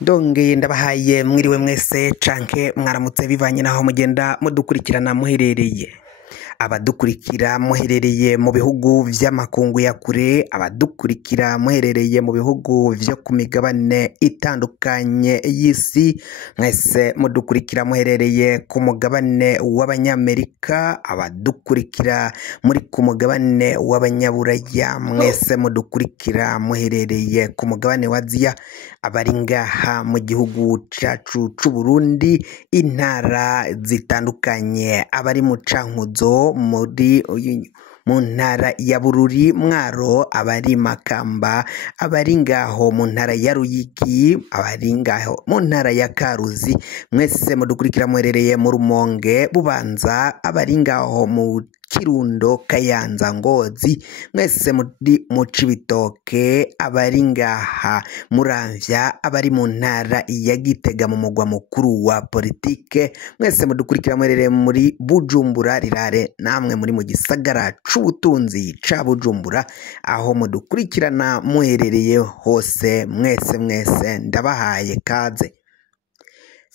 Ndongeye ndabahaye mwiriwe mwese canke mwaramutse bivanye naho mugenda mudukurikirana muherereye. Abadukurikira muherereye mu bihugu vy'amakungu ya kure, abadukurikira muherereye mu bihugu vyo ku migabane itandukanye y'isi, mwese mudukurikira muherereye ku mugabane w'abanyamerika, abadukurikira muri ku mugabane w'abanyaburaya, mwese mudukurikira muherereye ku mugabane wa Aziya, abari ngaha mu gihugu cacu c'u Burundi, intara zitandukanye, abari mu Cankuzo mu ntara ya Bururi, Mwaro, abari Makamba, abari ngaho mu ntara ya Ruyigi, abari ngaho mu ntara ya Karuzi, mwese mudukurikira muherereye mu Rumonge, Bubanza, abari ngaho mu Kirundo, Kayanza, Ngozi, mwese muri mu Cibitoke, abari ngaha Muramvya, abari mu ntara ya Gitega mu mugwa mukuru wa politike, mwese mudukurikira muherereye muri Bujumbura Rirare, namwe muri mu gisagara c'ubutunzi ca Bujumbura, aho mudukurikirana muherereye hose, mwese ndabahaye kaze.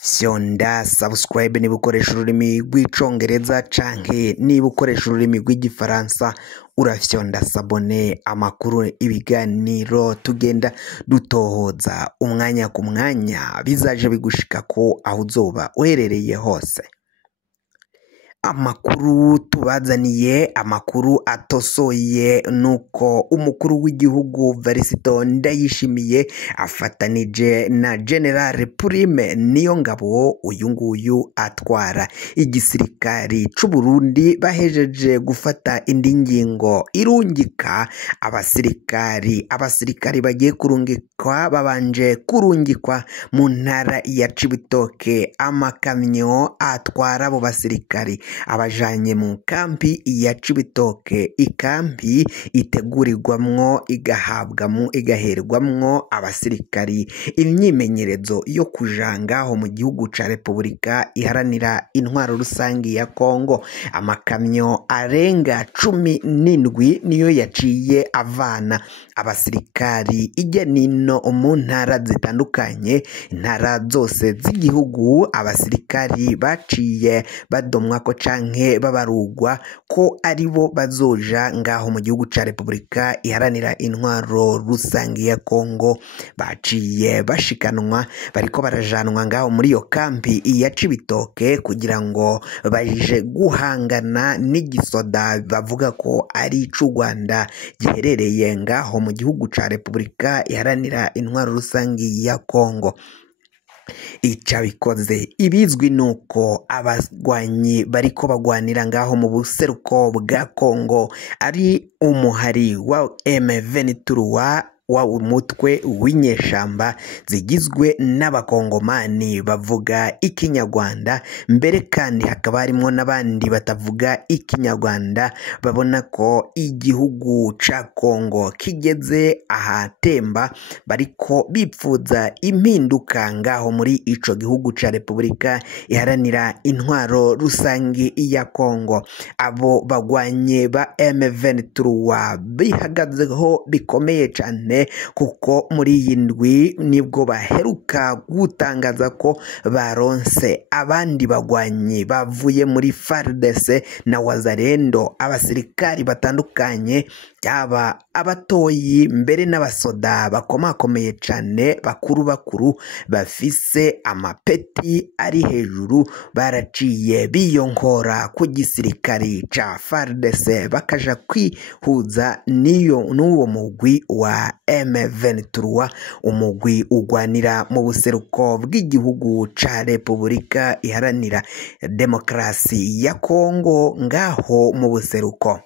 Fyonda subscribe niba ukoresha ururimi rw'icongereza canke niba ukoresha ururimi rw'igifaransa, urafyonda sabone, amakuru ibiganiro tugenda dutohoza umwanya ku mwanya bizaje bigushika ko aho uzoba uherereye hose. Amakuru tubazaniye, amakuru atosoye, nuko umukuru w'igihugu Varisito Ndayishimiye afatanije na General Prime Niyongabo, uyu nguyu atwara igisirikari c'u Burundi, bahejeje gufata indi ngingo irungika abasirikari bagiye kurungikwa, babanje kurungikwa mu ntara ya Cibitoke, amakamyo atwara abo basirikari abajanye mu kampi ya Cibitoke, ikampi itegurirwamwo igaherwamwo abasirikari imyimenyerezo yo kuja ngaho mu gihugu ca Repubulika iharanira intwaro rusangi ya Kongo. Amakamyo arenga 17 niyo yaciye avana abasirikari ijya nino mu ntara zitandukanye, intara zose z'igihugu. Abasirikari baciye badomwa ko canke babarugwa ko aribo bazoja ngaho mu gihugu ca Repubulika iharanira intwaro rusangi ya Kongo, baciye bashikanwa, bariko barajanwa ngaho muri iyo kampi ya Cibitoke kugira ngo baje guhangana n'igisoda bavuga ko ari c'u Rwanda giherereye ngaho mu gihugu ca Repubulika iharanira intwaro rusangi ya Kongo. Icabikoze ibizwi nuko abagwanyi bariko bagwanira ngaho mu buseruko bwa Kongo ari umuhari wa M23 wa umutwe w'inyeshamba zigizwe n'abakongomani bavuga ikinyarwanda, mbere kandi hakaba harimo n'abandi batavuga ikinyarwanda, babona ko igihugu ca Kongo kigeze ahatemba, bariko bipfuza impinduka ngaho muri ico gihugu ca Repubulika iharanira intwaro rusangi ya Kongo. Abo bagwanye ba M23 bihagazeho bikomeye cane, kuko muri iyi ndwi nibwo baheruka gutangaza ko baronse abandi bagwanyi bavuye muri FARDC na Wazalendo, abasirikari batandukanye, yaba abatoyi mbere n'abasoda bakomakomeye cane, bakuru bafise amapeti ari hejuru, baraciye biyonkora ku gisirikari ca FARDC bakaja kwihuza n'uwo mugwi wa M23, umugwi ugwanira mu buseruko bw'igihugu ca Repubulika iharanira demokarasi ya Kongo ngaho mu buseruko.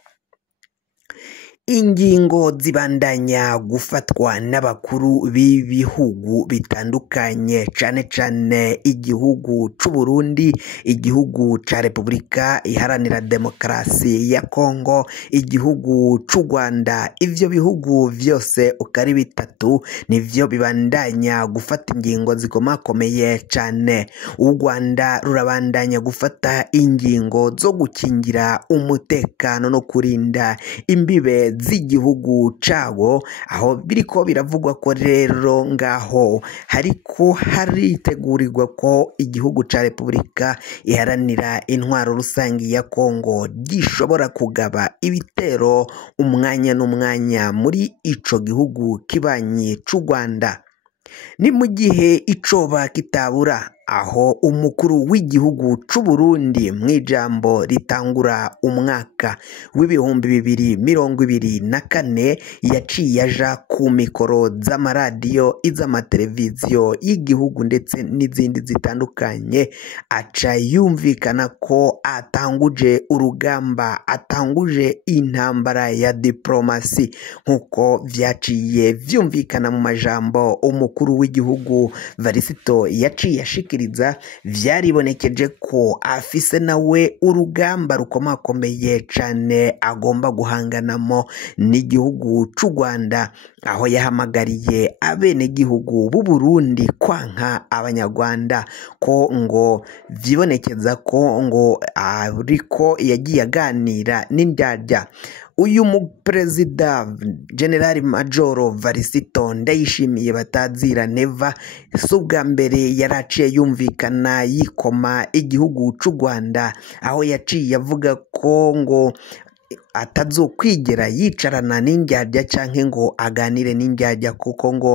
Ingingo zibandanya gufatwa n'abakuru b'ibihugu bitandukanye, cane igihugu c'u Burundi, igihugu ca Repubulika iharanira demokarasi ya Kongo, igihugu c'u Rwanda. Ivyo bihugu vyose uko ari bitatu nivyo bibandanya gufata ingingo zikomakomeye cane. U Rwanda rurabandanya gufata ingingo zo gukingira umutekano no kurinda imbibe z'igihugu cabo, aho biriko biravugwa ko rero ngaho hariko haritegurirwa ko igihugu ca Repubulika iharanira intwaro rusangi ya Kongo gishobora kugaba ibitero umwanya n'umwanya muri ico gihugu kibanyi c'u Rwanda. Ni mu gihe icoba kitabura aho umukuru w'igihugu c'u Burundi mw'ijambo ritangura umwaka w'ibihumbi 2024 yaciye aja ku mikoro z'amaradiyo, iz'amateleviziyo y'igihugu ndetse n'izindi zitandukanye, aca yumvikana ko atanguje urugamba, atanguje intambara ya diplomasi nk'uko vyaciye vyumvikana mu majambo umukuru w'igihugu Varisito yaciye ashikiriza. Vyaribonekeje ko afise nawe urugamba rukomakomeye cane agomba guhanganamo n'igihugu c'u Rwanda, aho yahamagariye abenegihugu b'u Burundi kwanka abanyarwanda, ko ngo vyibonekeza ko ngo ariko yagiye aganira n'indyarya. Uyu muperezida General Major Varisito Ndayishimiye batazira Neva si ubwa mbere yaraciye yumvikana yikoma igihugu c'u Rwanda, aho yaciye avuga ko ngo atazokwigera yicarana n'indyarya canke ngo aganire n'indyarya, kuko ngo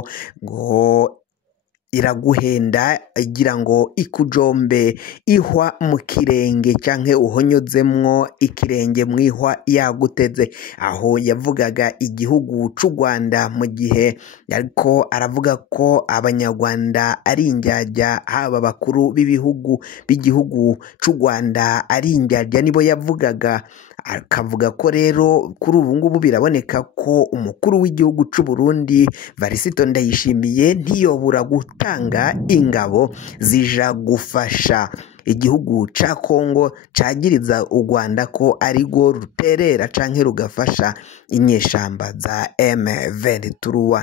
iraguhenda igira ngo ikujombe ihwa mu kirenge canke uhonyozemwo ikirenge mwihwa yaguteze. Aho yavugaga igihugu c'u Rwanda mu gihe ariko aravuga ko abanyarwanda ari indyarya, haba bakuru b'igihugu c'u Rwanda ari indyarya nibo yavugaga. Akavuga ko rero kuri ubu ngubu biraboneka ko umukuru w'igihugu c'u Burundi Varisito Ndayishimiye ntiyobura gutanga ingabo zija gufasha igihugu ca Kongo cagiriza u Rwanda ko arigo ruterera canke rugafasha inyeshamba za M23.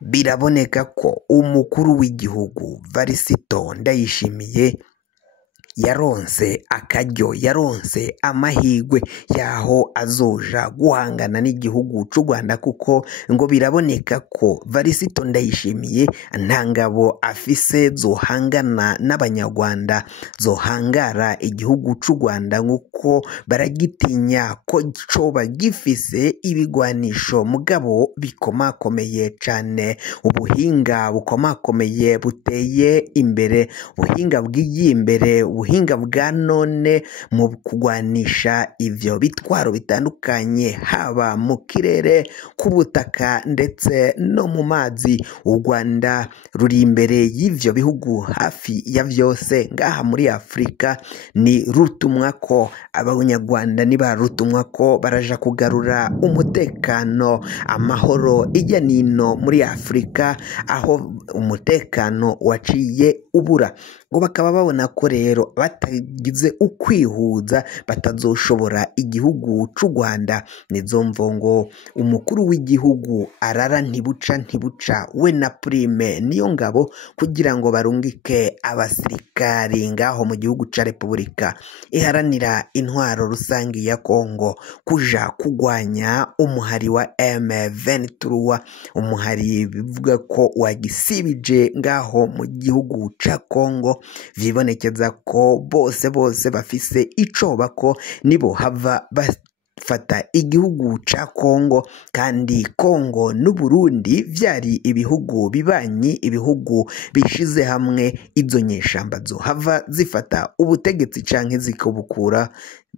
Biraboneka ko umukuru w'igihugu Varisito Ndayishimiye yaronse akaryo, yaronse amahigwe yaho azoja guhangana n'igihugu c'u Rwanda, kuko ngo biraboneka ko Varisito Ndayishimiye nta ngabo afise zohangana n'abanyarwanda, zohangara igihugu c'u Rwanda, nk'uko baragitinya ko coba gifise ibigwanisho mugabo bikomakomeye cane, ubuhinga bukomakomeye buteye imbere, ubuhinga bw'iyi imbere, ubuhinga bwa none mu kugwanisha ivyo bitwaro bitandukanye, haba mu kirere, ku butaka ndetse no mu mazi. U Rwanda ruri imbere y'ivyo bihugu hafi ya vyose ngaha muri Afrika. Ni rutumwa ko abanyarwanda nibarutumwa ko baraja kugarura umutekano, amahoro ijya nino muri Afrika, aho umutekano waciye ubura. Ngo bakaba babona ko rero batagize ukwihuza batazoshobora igihugu c'u Rwanda. Nizo mvongo umukuru w'igihugu arara ntibuca we na Prime niyo ngabo kugira ngo barungike abasirikari ngaho mu gihugu ca Repubulika iharanira intwaro rusangi ya Kongo kuja kugwanya umuhari wa M23, umuhari bivuga ko wagisibije ngaho mu gihugu ca Kongo. Vyibonekeza ko bose bafise icoba ko nibo hava bafata igihugu ca Kongo, kandi Kongo n'u Burundi vyari ibihugu bibanyi, ibihugu bishize hamwe. Izo nyeshamba zohava zifata ubutegetsi canke zikobukura,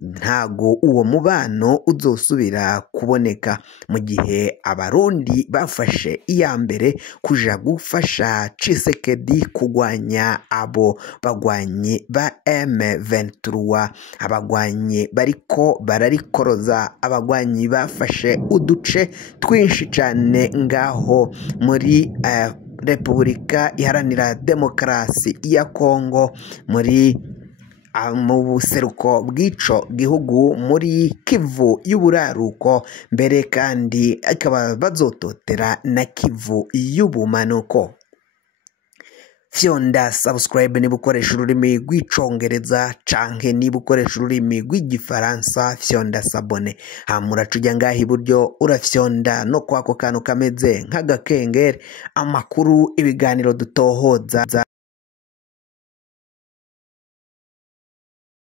ntago uwo mubano uzosubira kuboneka, mu gihe abarundi bafashe iya mbere kuja gufasha Tshisekedi kugwanya abo bagwanyi ba M23, abagwanyi bariko bararikoroza, abagwanyi bafashe uduce twinshi cane ngaho muri Repubulika iharanira demokarasi ya Kongo, muri mu buseruko bw'ico gihugu, muri Kivu y'uburaruko, mbere kandi akaba bazototera na Kivu y'ubumanuko. fyonda subscribe niba ukoresha ururimi rw'icongereza canke niba ukoresha ururimi rw'igifaransa fyonda sabone, hama uraca uja ngaha iburyo urafyonda no kwako kantu kameze nk'agakengeri, amakuru ibiganiro dutohoza